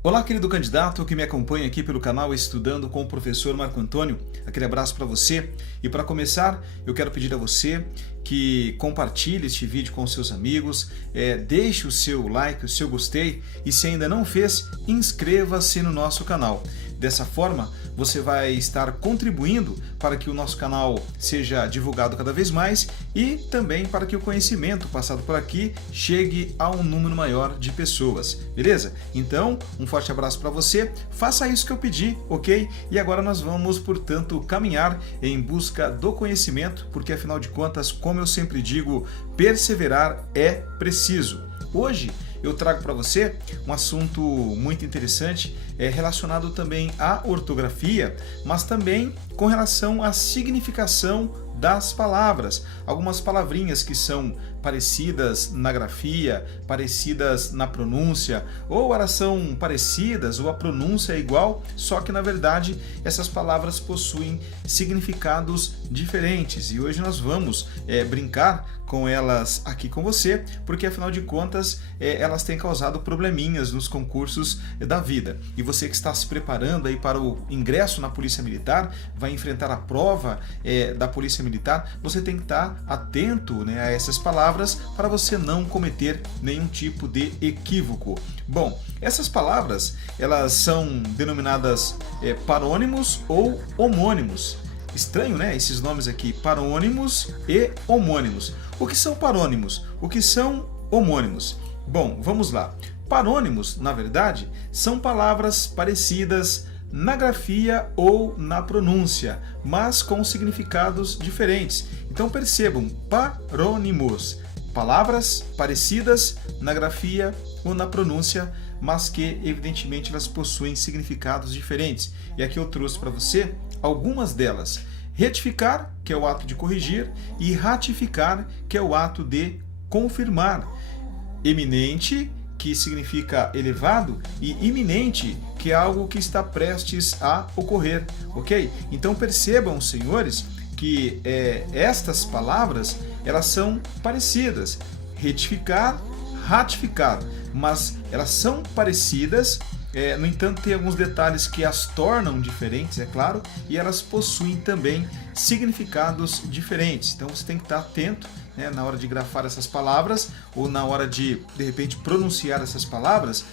Olá, querido candidato que me acompanha aqui pelo canal Estudando com o Professor Marco Antônio. Aquele abraço para você. E para começar, eu quero pedir a você que compartilhe este vídeo com seus amigos, deixe o seu like, o seu gostei e se ainda não fez, inscreva-se no nosso canal. Dessa forma, você vai estar contribuindo para que o nosso canal seja divulgado cada vez mais e também para que o conhecimento passado por aqui chegue a um número maior de pessoas, beleza? Então, um forte abraço para você, faça isso que eu pedi, ok? E agora nós vamos, portanto, caminhar em busca do conhecimento, porque afinal de contas, como eu sempre digo, perseverar é preciso. Hoje, eu trago para você um assunto muito interessante, relacionado também à ortografia, mas também com relação à significação das palavras. Algumas palavrinhas que são parecidas na grafia, parecidas na pronúncia, ou elas são parecidas ou a pronúncia é igual, só que na verdade essas palavras possuem significados diferentes. E hoje nós vamos brincar com elas aqui com você, porque afinal de contas elas têm causado probleminhas nos concursos da vida. E você que está se preparando aí para o ingresso na Polícia Militar, vai enfrentar a prova da Polícia Militar, você tem que estar atento, né, a essas palavras para você não cometer nenhum tipo de equívoco. Bom, essas palavras elas são denominadas parônimos ou homônimos. Estranho, né? Esses nomes aqui, parônimos e homônimos. O que são parônimos? O que são homônimos? Bom, vamos lá. Parônimos, na verdade, são palavras parecidas na grafia ou na pronúncia, mas com significados diferentes. Então percebam, parônimos, palavras parecidas na grafia ou na pronúncia, mas que evidentemente elas possuem significados diferentes. E aqui eu trouxe para você algumas delas. Retificar, que é o ato de corrigir, e ratificar, que é o ato de confirmar. Eminente, que significa elevado, e iminente, que é algo que está prestes a ocorrer, ok? Então percebam, senhores, que estas palavras elas são parecidas. Retificar, ratificar, mas elas são parecidas. No entanto, tem alguns detalhes que as tornam diferentes, é claro, e elas possuem também significados diferentes. Então você tem que estar atento, né, na hora de grafar essas palavras ou na hora de repente, pronunciar essas palavras,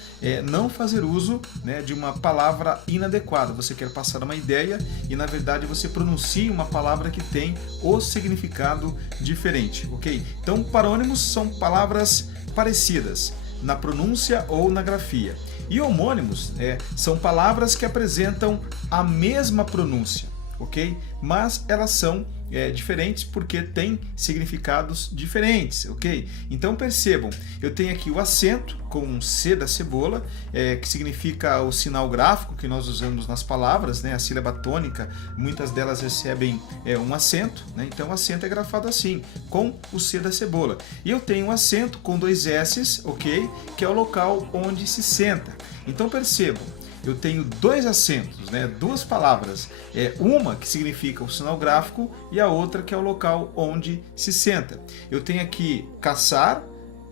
não fazer uso, né, de uma palavra inadequada. Você quer passar uma ideia e, na verdade, você pronuncia uma palavra que tem o significado diferente, ok? Então, parônimos são palavras parecidas na pronúncia ou na grafia. E homônimos são palavras que apresentam a mesma pronúncia, ok? Mas elas são diferentes porque têm significados diferentes, ok? Então percebam, eu tenho aqui o acento com C da cebola, que significa o sinal gráfico que nós usamos nas palavras, né? A sílaba tônica, muitas delas recebem um acento, né? Então o acento é grafado assim, com o C da cebola. E eu tenho um acento com dois S's, ok? Que é o local onde se senta. Então percebam, eu tenho dois acentos, né? Duas palavras, uma que significa o sinal gráfico e a outra que é o local onde se senta. Eu tenho aqui caçar,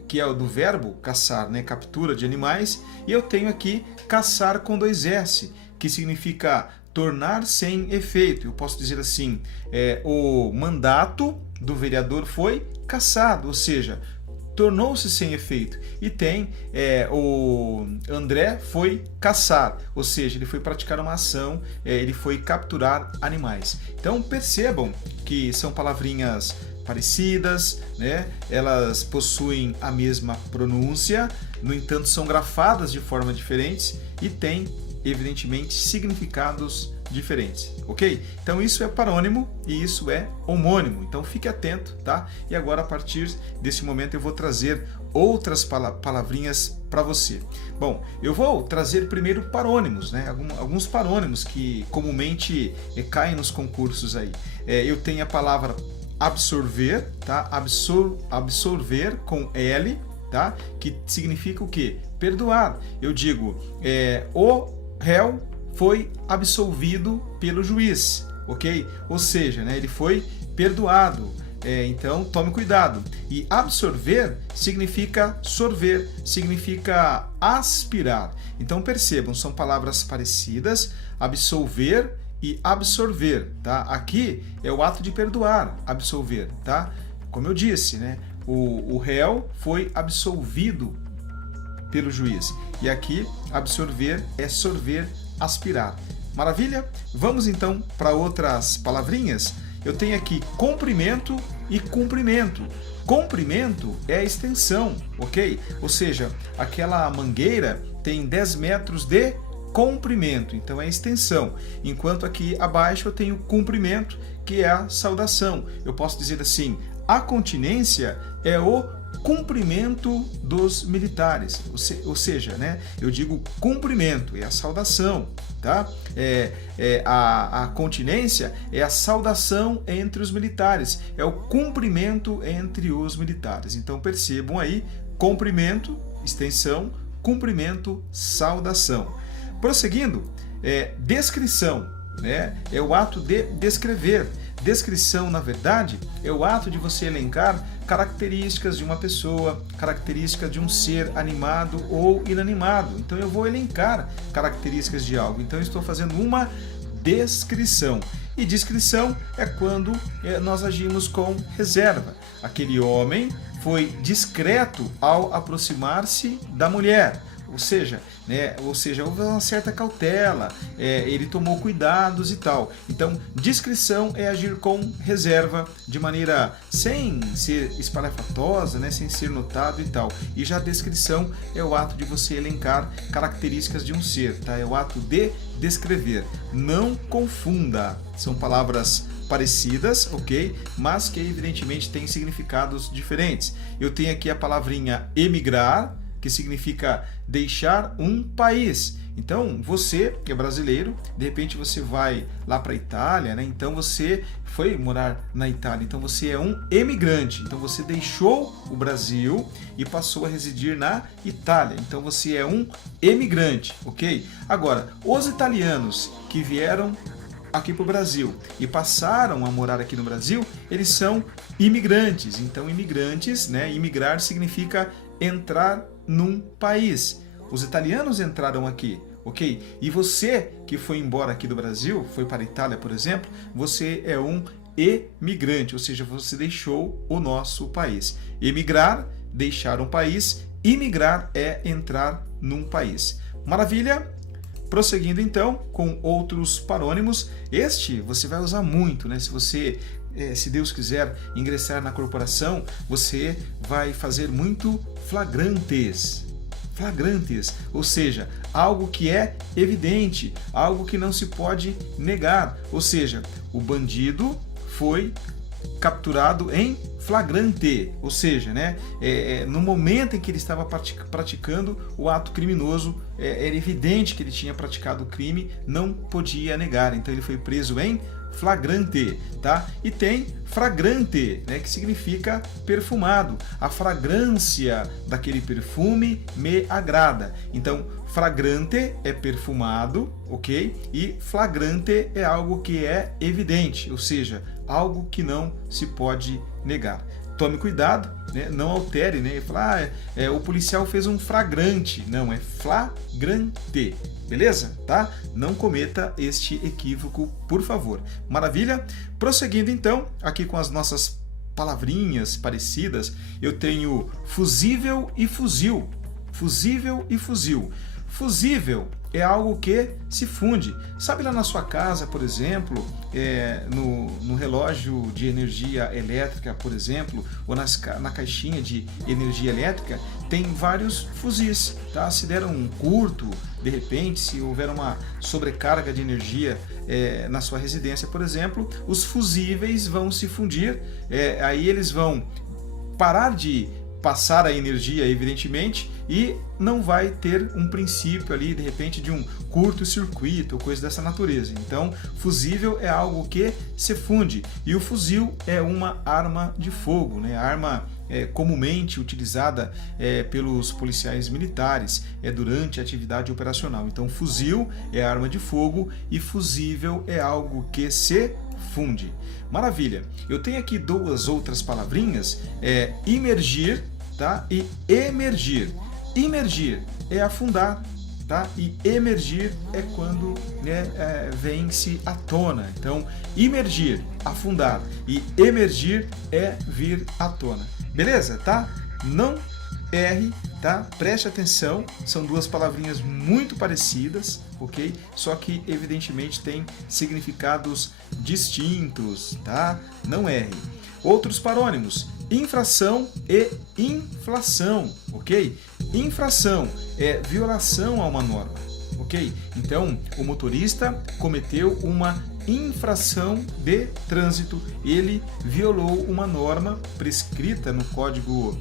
que é o do verbo caçar, né? Captura de animais, e eu tenho aqui caçar com dois S, que significa tornar sem efeito. Eu posso dizer assim, o mandato do vereador foi cassado, ou seja, tornou-se sem efeito. E tem o André foi caçar, ou seja, ele foi praticar uma ação, ele foi capturar animais. Então percebam que são palavrinhas parecidas, né? Elas possuem a mesma pronúncia, no entanto são grafadas de forma diferentes e têm evidentemente significados diferentes, ok? Então isso é parônimo e isso é homônimo, então fique atento, tá? E agora a partir desse momento eu vou trazer outras palavrinhas para você. Bom, eu vou trazer primeiro parônimos, né? Alguns parônimos que comumente caem nos concursos aí. Eu tenho a palavra absorver, tá? Absorver com L, tá? Que significa o quê? Perdoar. Eu digo, o réu foi absolvido pelo juiz, ok? Ou seja, né, ele foi perdoado. Então tome cuidado. E absorver significa sorver, significa aspirar. Então percebam, são palavras parecidas, absolver e absorver, tá? Aqui é o ato de perdoar, absolver, tá? Como eu disse, né? O réu foi absolvido pelo juiz. E aqui, absorver é sorver, aspirar. Maravilha? Vamos então para outras palavrinhas. Eu tenho aqui comprimento e cumprimento. Comprimento é a extensão, ok? Ou seja, aquela mangueira tem 10 metros de comprimento, então é extensão. Enquanto aqui abaixo eu tenho cumprimento, que é a saudação. Eu posso dizer assim, a continência é o cumprimento dos militares, ou seja, né, eu digo cumprimento, é a saudação, tá? A continência é a saudação entre os militares, é o cumprimento entre os militares. Então percebam aí, cumprimento, extensão, cumprimento, saudação. Prosseguindo, descrição, né? É o ato de descrever. Descrição, na verdade, é o ato de você elencar características de uma pessoa, características de um ser animado ou inanimado. Então eu vou elencar características de algo. Então eu estou fazendo uma descrição. E descrição é quando nós agimos com reserva. Aquele homem foi discreto ao aproximar-se da mulher. Ou seja, houve uma certa cautela, ele tomou cuidados e tal. Então, discrição é agir com reserva, de maneira sem ser espalhafatosa, né, sem ser notado e tal. E já a descrição é o ato de você elencar características de um ser, tá? É o ato de descrever. Não confunda, são palavras parecidas, ok? Mas que evidentemente têm significados diferentes. Eu tenho aqui a palavrinha emigrar, que significa deixar um país. Então, você que é brasileiro, de repente você vai lá para a Itália, né? Então você foi morar na Itália, então você é um emigrante. Então você deixou o Brasil e passou a residir na Itália. Então você é um emigrante, ok? Agora, os italianos que vieram aqui para o Brasil e passaram a morar aqui no Brasil, eles são imigrantes. Então, imigrantes, né? Imigrar significa entrar num país. Os italianos entraram aqui, ok? E você que foi embora aqui do Brasil, foi para a Itália, por exemplo, você é um emigrante, ou seja, você deixou o nosso país. Emigrar, deixar um país, imigrar é entrar num país. Maravilha? Prosseguindo então com outros parônimos, este você vai usar muito, né? Se você, se Deus quiser, ingressar na corporação, você vai fazer muito flagrantes. Flagrantes, ou seja, algo que é evidente, algo que não se pode negar. Ou seja, o bandido foi capturado em flagrante, ou seja, né, no momento em que ele estava praticando o ato criminoso, era evidente que ele tinha praticado o crime, não podia negar, então ele foi preso em flagrante, tá? E tem fragrante, né, que significa perfumado. A fragrância daquele perfume me agrada. Então, fragrante é perfumado, ok? E flagrante é algo que é evidente, ou seja, algo que não se pode negar. Tome cuidado, né? Não altere, né? Falar, o policial fez um flagrante. Não, é flagrante. Beleza? Tá? Não cometa este equívoco, por favor. Maravilha? Prosseguindo então, aqui com as nossas palavrinhas parecidas, eu tenho fusível e fuzil. Fusível e fuzil. Fusível é algo que se funde. Sabe lá na sua casa, por exemplo, no relógio de energia elétrica, por exemplo, ou na caixinha de energia elétrica, tem vários fuzis, tá? Se der um curto, de repente, se houver uma sobrecarga de energia na sua residência, por exemplo, os fusíveis vão se fundir, aí eles vão parar de passar a energia, evidentemente, e não vai ter um princípio ali, de repente, de um curto-circuito ou coisa dessa natureza. Então, fusível é algo que se funde, e o fuzil é uma arma de fogo, né? A arma comumente utilizada pelos policiais militares durante a atividade operacional. Então, fuzil é arma de fogo e fusível é algo que se funde. Maravilha! Eu tenho aqui duas outras palavrinhas, imergir, tá? E emergir. Imergir é afundar, tá? E emergir é quando, né, vem-se à tona. Então, imergir, afundar, e emergir é vir à tona. Beleza? Tá? Não erre, tá? Preste atenção, são duas palavrinhas muito parecidas, ok? Só que, evidentemente, tem significados distintos, tá? Não erre. Outros parônimos, infração e inflação, ok? Infração é violação a uma norma, ok? Então, o motorista cometeu uma infração de trânsito, ele violou uma norma prescrita no Código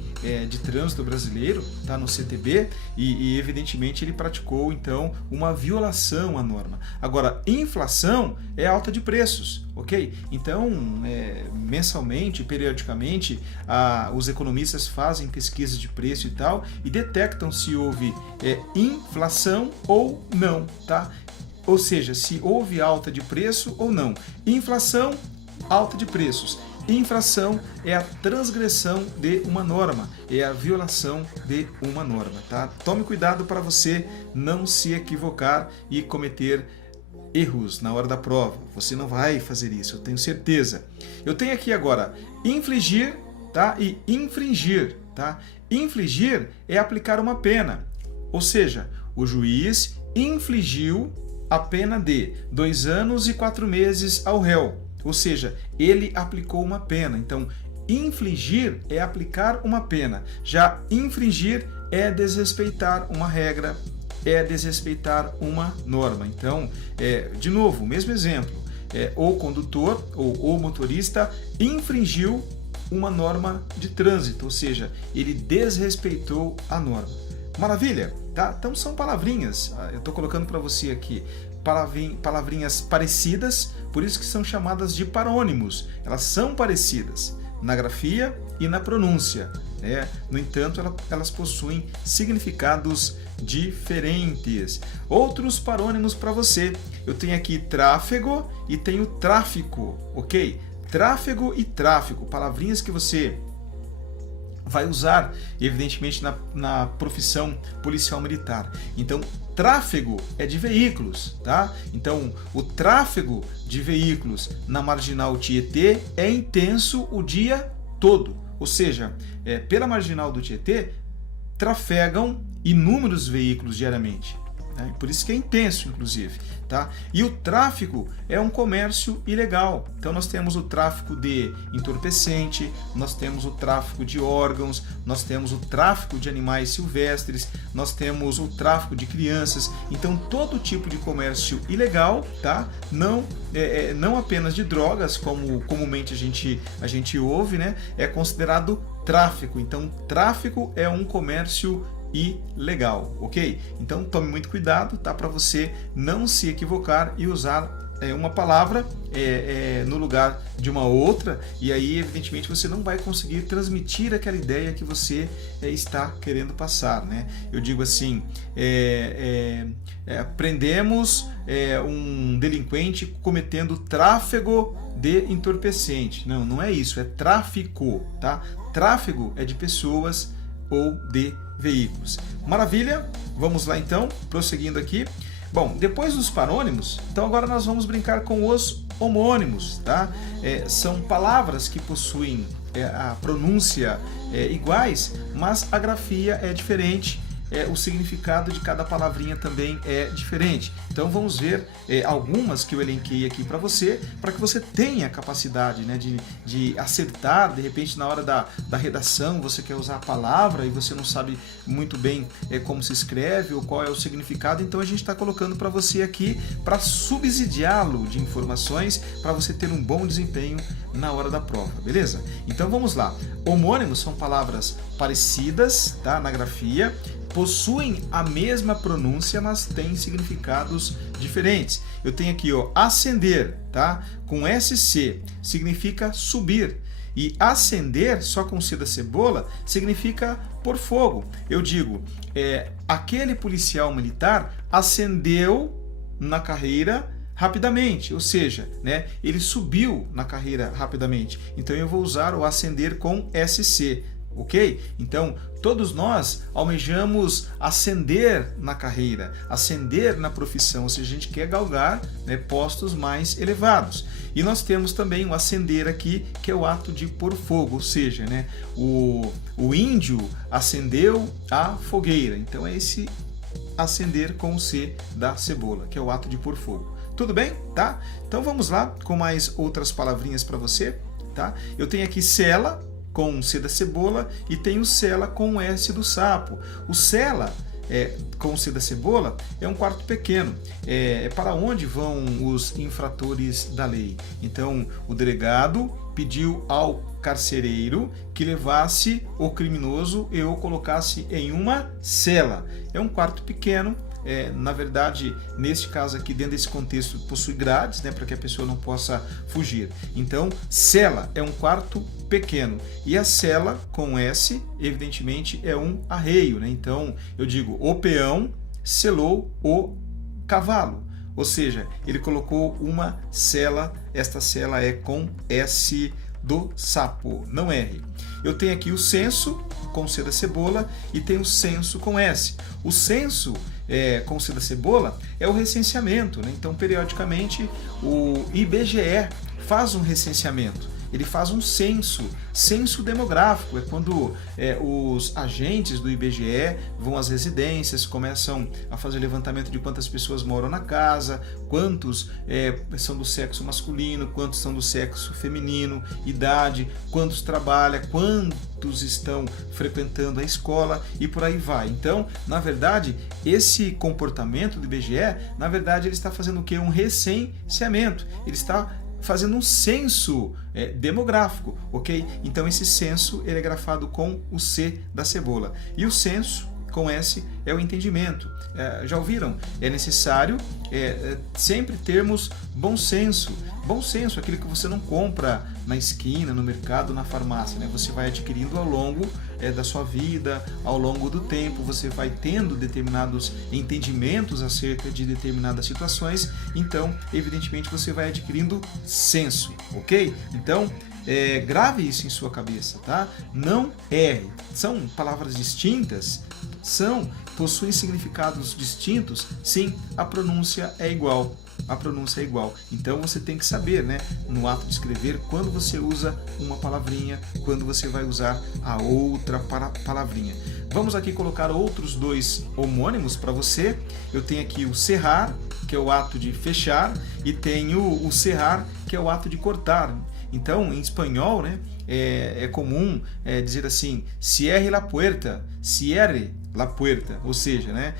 de Trânsito Brasileiro, tá, no CTB, e evidentemente ele praticou então uma violação à norma. Agora, inflação é alta de preços, ok? Então, mensalmente, periodicamente, os economistas fazem pesquisas de preço e tal e detectam se houve inflação ou não, tá? Ou seja, se houve alta de preço ou não. Inflação, alta de preços. Infração é a transgressão de uma norma, é a violação de uma norma, tá? Tome cuidado para você não se equivocar e cometer erros na hora da prova. Você não vai fazer isso, eu tenho certeza. Eu tenho aqui agora infligir, tá? E infringir, tá? Infligir é aplicar uma pena, ou seja, o juiz infligiu a pena de 2 anos e 4 meses ao réu, ou seja, ele aplicou uma pena. Então, infligir é aplicar uma pena, já infringir é desrespeitar uma regra, é desrespeitar uma norma. Então, de novo, o mesmo exemplo, o condutor ou o motorista infringiu uma norma de trânsito, ou seja, ele desrespeitou a norma. Maravilha? Tá? Então são palavrinhas, eu estou colocando para você aqui palavrinhas parecidas, por isso que são chamadas de parônimos. Elas são parecidas na grafia e na pronúncia, né? No entanto, elas possuem significados diferentes. Outros parônimos para você, eu tenho aqui tráfego e tenho tráfico, ok? Tráfego e tráfico, palavrinhas que você vai usar, evidentemente, na profissão policial militar. Então, tráfego é de veículos, tá? Então, o tráfego de veículos na Marginal Tietê é intenso o dia todo. Ou seja, pela Marginal do Tietê, trafegam inúmeros veículos diariamente. Né? Por isso que é intenso, inclusive. Tá? E o tráfico é um comércio ilegal. Então nós temos o tráfico de entorpecente, nós temos o tráfico de órgãos, nós temos o tráfico de animais silvestres, nós temos o tráfico de crianças. Então todo tipo de comércio ilegal, tá? Não apenas de drogas, como comumente a gente ouve, né? É considerado tráfico. Então tráfico é um comércio ilegal, ok? Então tome muito cuidado, tá? Para você não se equivocar e usar uma palavra no lugar de uma outra, e aí evidentemente você não vai conseguir transmitir aquela ideia que você está querendo passar, né? Eu digo assim, prendemos um delinquente cometendo tráfego de entorpecente. Não, não é isso, é tráfico, tá? Tráfego é de pessoas ou de veículos. Maravilha? Vamos lá então, prosseguindo aqui. Bom, depois dos parônimos, então agora nós vamos brincar com os homônimos, tá? São palavras que possuem a pronúncia iguais, mas a grafia é diferente, o significado de cada palavrinha também é diferente. Então vamos ver algumas que eu elenquei aqui para que você tenha a capacidade, né, de acertar. De repente na hora da redação você quer usar a palavra e você não sabe muito bem como se escreve ou qual é o significado, então a gente está colocando para você aqui para subsidiá-lo de informações para você ter um bom desempenho na hora da prova, beleza? Então vamos lá. Homônimos são palavras parecidas, tá, na grafia, possuem a mesma pronúncia, mas têm significados diferentes. Eu tenho aqui, ó, acender, tá? Com SC, significa subir. E acender, só com C da cebola, significa pôr fogo. Eu digo, aquele policial militar acendeu na carreira rapidamente, ou seja, né, ele subiu na carreira rapidamente. Então eu vou usar o ascender com SC, ok? Então todos nós almejamos ascender na carreira, ascender na profissão, ou seja, a gente quer galgar, né, postos mais elevados. E nós temos também o acender aqui, que é o ato de pôr fogo, ou seja, né, o índio acendeu a fogueira. Então é esse acender com o C da cebola, que é o ato de pôr fogo. Tudo bem? Tá? Então vamos lá com mais outras palavrinhas para você. Tá? Eu tenho aqui cela com C da cebola e tenho cela com S do sapo. O cela com C da cebola é um quarto pequeno. É para onde vão os infratores da lei. Então o delegado pediu ao carcereiro que levasse o criminoso e o colocasse em uma cela. É um quarto pequeno. Na verdade, neste caso aqui, dentro desse contexto, possui grades, né, para que a pessoa não possa fugir. Então, cela é um quarto pequeno. E a cela, com S, evidentemente, é um arreio. Né? Então, eu digo, o peão selou o cavalo. Ou seja, ele colocou uma cela, esta cela é com S do sapo, não R. Eu tenho aqui o censo, com C da cebola, e tenho o censo com S. O censo com C da cebola é o recenseamento, né? Então, periodicamente, o IBGE faz um recenseamento. Ele faz um censo demográfico. É quando os agentes do IBGE vão às residências, começam a fazer levantamento de quantas pessoas moram na casa, quantos são do sexo masculino, quantos são do sexo feminino, idade, quantos trabalham, quantos estão frequentando a escola e por aí vai. Então, na verdade, esse comportamento do IBGE, na verdade, ele está fazendo o quê? Um recenseamento. Ele está fazendo um censo demográfico, ok? Então esse censo ele é grafado com o C da cebola. E o censo com S é o entendimento. Já ouviram? É necessário sempre termos bom senso. Bom senso, aquilo que você não compra na esquina, no mercado, na farmácia, né? Você vai adquirindo ao longo da sua vida, ao longo do tempo, você vai tendo determinados entendimentos acerca de determinadas situações, então, evidentemente, você vai adquirindo senso, ok? Então, grave isso em sua cabeça, tá? Não erre. São palavras distintas? Possuem significados distintos? Sim, a pronúncia é igual. A pronúncia é igual. Então você tem que saber, né, no ato de escrever, quando você usa uma palavrinha, quando você vai usar a outra palavrinha. Vamos aqui colocar outros dois homônimos para você. Eu tenho aqui o cerrar, que é o ato de fechar, e tenho o cerrar, que é o ato de cortar. Então, em espanhol, né, é comum dizer assim, cierre la puerta, ou seja, né,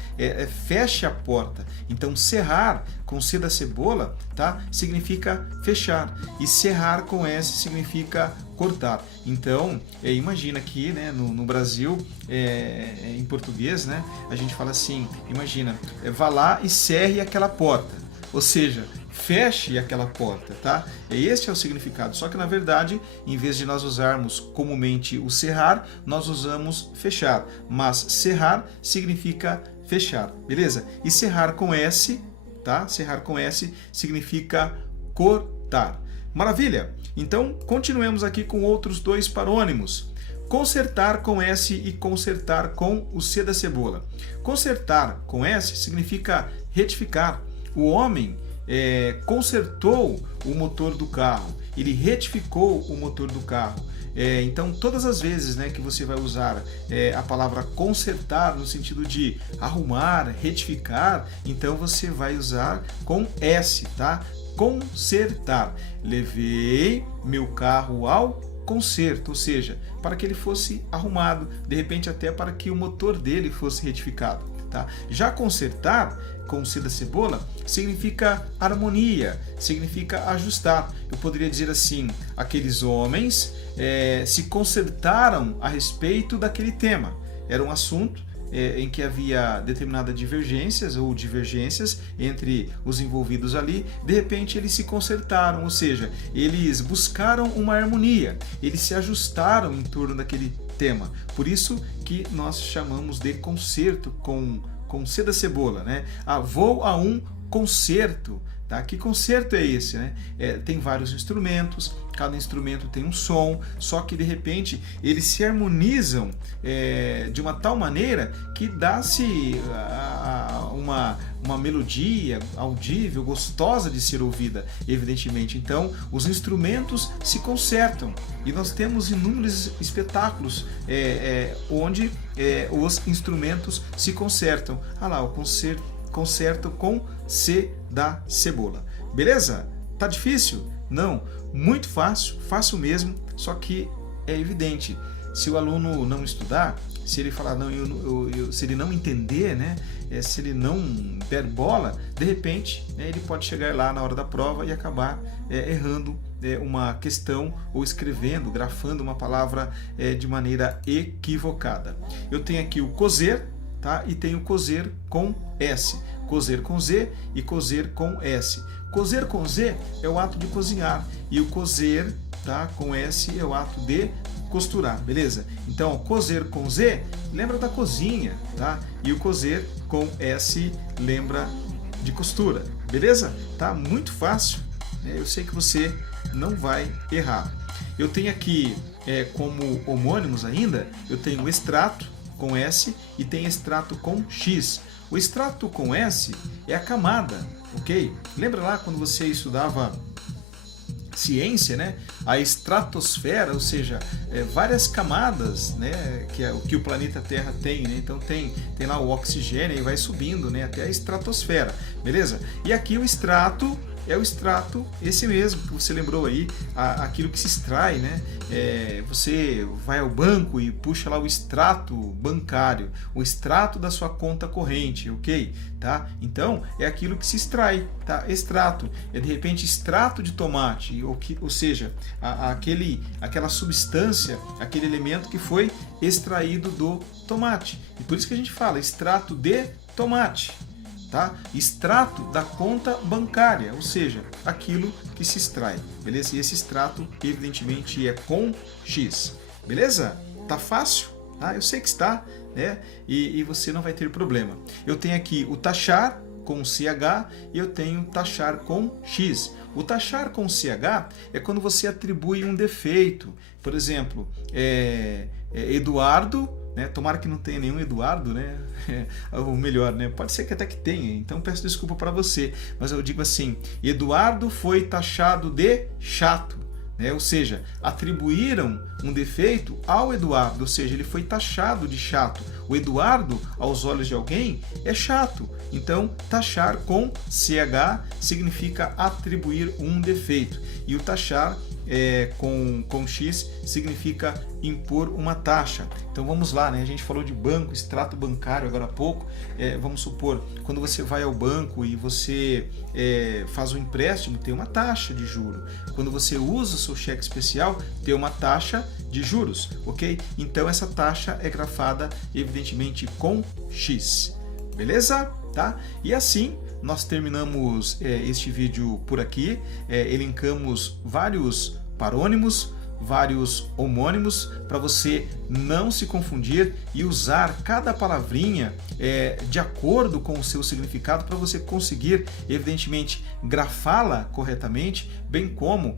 feche a porta. Então, cerrar com C da cebola, tá, significa fechar, e cerrar com S significa cortar. Então, imagina aqui, né, no Brasil, em português, né, a gente fala assim, imagina, vá lá e cerre aquela porta, ou seja, feche aquela porta, tá? Este é o significado, só que na verdade, em vez de nós usarmos comumente o cerrar, nós usamos fechar, mas cerrar significa fechar, beleza? E cerrar com S, tá? Cerrar com S significa cortar. Maravilha? Então, continuemos aqui com outros dois parônimos. Consertar com S e consertar com o C da cebola. Consertar com S significa retificar. O homem consertou o motor do carro, ele retificou o motor do carro. Então, todas as vezes, né, que você vai usar a palavra consertar no sentido de arrumar, retificar, então você vai usar com S, tá? Consertar. Levei meu carro ao conserto, ou seja, para que ele fosse arrumado, de repente até para que o motor dele fosse retificado. Tá? Já consertar, com C da cebola, significa harmonia, significa ajustar. Eu poderia dizer assim, aqueles homens se consertaram a respeito daquele tema. Era um assunto em que havia determinadas divergências ou divergências entre os envolvidos ali. De repente eles se consertaram, ou seja, eles buscaram uma harmonia, eles se ajustaram em torno daquele tema. Por isso que nós chamamos de concerto com C da cebola, né? Vou a um concerto, Tá? Que concerto é esse? Né? Tem vários instrumentos, cada instrumento tem um som, só que de repente eles se harmonizam de uma tal maneira que dá-se uma melodia audível, gostosa de ser ouvida, evidentemente. Então, os instrumentos se concertam e nós temos inúmeros espetáculos onde os instrumentos se concertam. Ah lá, o concerto com C da cebola. Beleza? Tá difícil? Não. Muito fácil, fácil mesmo, só que é evidente, se o aluno não estudar, se ele falar não, se ele não entender, né, se ele não der bola, de repente ele pode chegar lá na hora da prova e acabar errando uma questão ou escrevendo, grafando uma palavra de maneira equivocada. Eu tenho aqui o cozer, tá? E tenho cozer com S, cozer com Z e cozer com S. Cozer com Z é o ato de cozinhar e o cozer, tá, com S é o ato de costurar, beleza? Então, cozer com Z lembra da cozinha, tá? E o cozer com S lembra de costura, beleza? Tá muito fácil, né? Eu sei que você não vai errar. Eu tenho aqui como homônimos ainda, eu tenho o extrato com S e tem extrato com X. O extrato com S é a camada, ok? Lembra lá quando você estudava ciência, né? A estratosfera, ou seja, várias camadas, né? Que é o que o planeta Terra tem, né? Então tem lá o oxigênio e vai subindo, né? Até a estratosfera, beleza? E aqui o extrato é o extrato, esse mesmo que você lembrou aí, aquilo que se extrai, né? Você vai ao banco e puxa lá o extrato bancário, o extrato da sua conta corrente, ok? Tá? Então, é aquilo que se extrai, tá? Extrato, é de repente extrato de tomate, ou seja, aquela substância, aquele elemento que foi extraído do tomate. E por isso que a gente fala extrato de tomate. Tá? Extrato da conta bancária, ou seja, aquilo que se extrai, beleza? E esse extrato, evidentemente, é com X, beleza? Tá fácil? Tá? Eu sei que está, né? E você não vai ter problema. Eu tenho aqui o taxar com CH e eu tenho taxar com X. O taxar com CH é quando você atribui um defeito. Por exemplo, Eduardo, né? Tomara que não tenha nenhum Eduardo, né? Ou melhor, né? Pode ser que até que tenha, então peço desculpa para você, mas eu digo assim, Eduardo foi taxado de chato, né? Ou seja, atribuíram um defeito ao Eduardo, ou seja, ele foi taxado de chato. O Eduardo, aos olhos de alguém, é chato, então taxar com CH significa atribuir um defeito, e o taxar com X significa impor uma taxa. Então vamos lá, né? A gente falou de banco, extrato bancário agora há pouco. Vamos supor, quando você vai ao banco e você faz um empréstimo, tem uma taxa de juro. Quando você usa o seu cheque especial, tem uma taxa de juros, ok? Então essa taxa é grafada evidentemente com X, beleza? Tá? E assim nós terminamos este vídeo por aqui, elencamos vários parônimos, vários homônimos, para você não se confundir e usar cada palavrinha de acordo com o seu significado, para você conseguir, evidentemente, grafá-la corretamente, bem como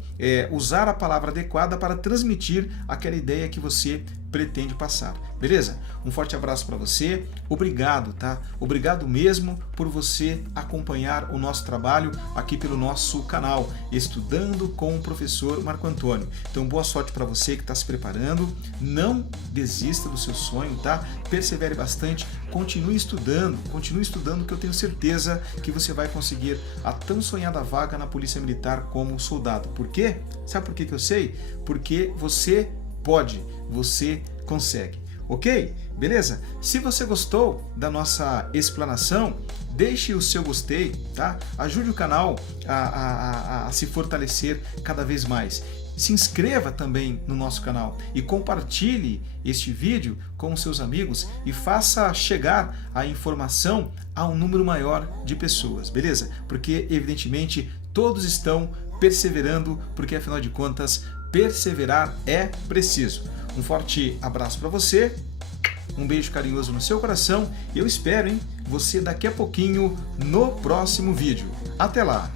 usar a palavra adequada para transmitir aquela ideia que você pretende passar, beleza? Um forte abraço para você, obrigado, tá? Obrigado mesmo por você acompanhar o nosso trabalho aqui pelo nosso canal, Estudando com o Professor Marco Antônio. Então, boa sorte para você que está se preparando, não desista do seu sonho, tá? Persevere bastante, continue estudando, que eu tenho certeza que você vai conseguir a tão sonhada vaga na Polícia Militar como soldado. Por quê? Sabe por que eu sei? Porque você pode, você consegue, ok? Beleza? Se você gostou da nossa explanação, deixe o seu gostei, tá? Ajude o canal a se fortalecer cada vez mais. Se inscreva também no nosso canal e compartilhe este vídeo com os seus amigos e faça chegar a informação a um número maior de pessoas, beleza? Porque, evidentemente, todos estão perseverando, porque, afinal de contas, perseverar é preciso. Um forte abraço para você, um beijo carinhoso no seu coração e eu espero, você daqui a pouquinho no próximo vídeo. Até lá!